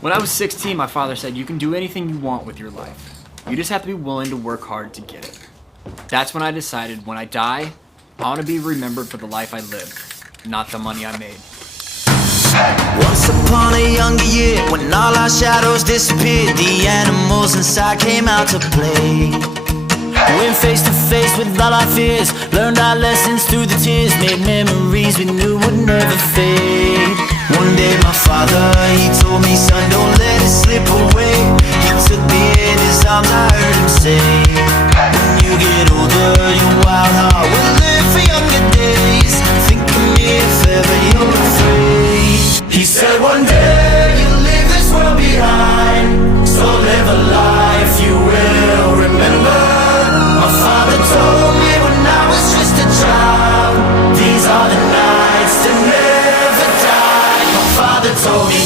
When I was 16, my father said, "You can do anything you want with your life. You just have to be willing to work hard to get it." That's when I decided, when I die, I want to be remembered for the life I lived, not the money I made. Once upon a younger year, when all our shadows disappeared, the animals inside came out to play. Went face to face with all our fears, learned our lessons through the tears, made memories we knew would never fade. One day my father, he told me, "Son, don't let it slip away." He took me in his arms, I heard him say, "When you get older, your wild heart will live for younger days. Think of me if ever you're afraid." He said, "One day you'll leave this world behind, so live a life you will remember." My father told me when I was just a child, "These are the nights that never die." My father told me.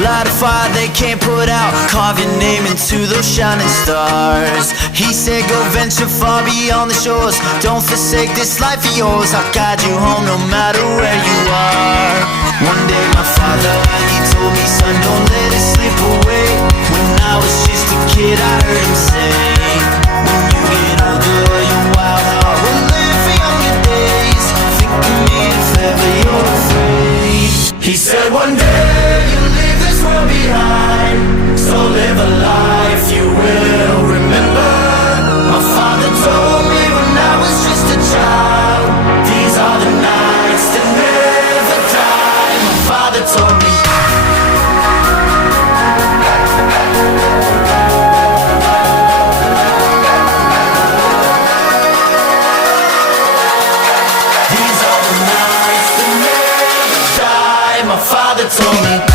Light a fire they can't put out, carve your name into those shining stars. He said, "Go venture far beyond the shores, don't forsake this life of yours. I'll guide you home no matter where you are." One day my father, he told me, "Son, don't let it slip away." When I was just a kid, I heard him say, "When you get older, your wild heart will live for younger days. Think of me if ever you're afraid." He said, "One day you'll leave this world behind, so live a life you will remember." My father told me when I was just a child, "These are the nights that never die." My father told me. These are the nights that never die. My father told me.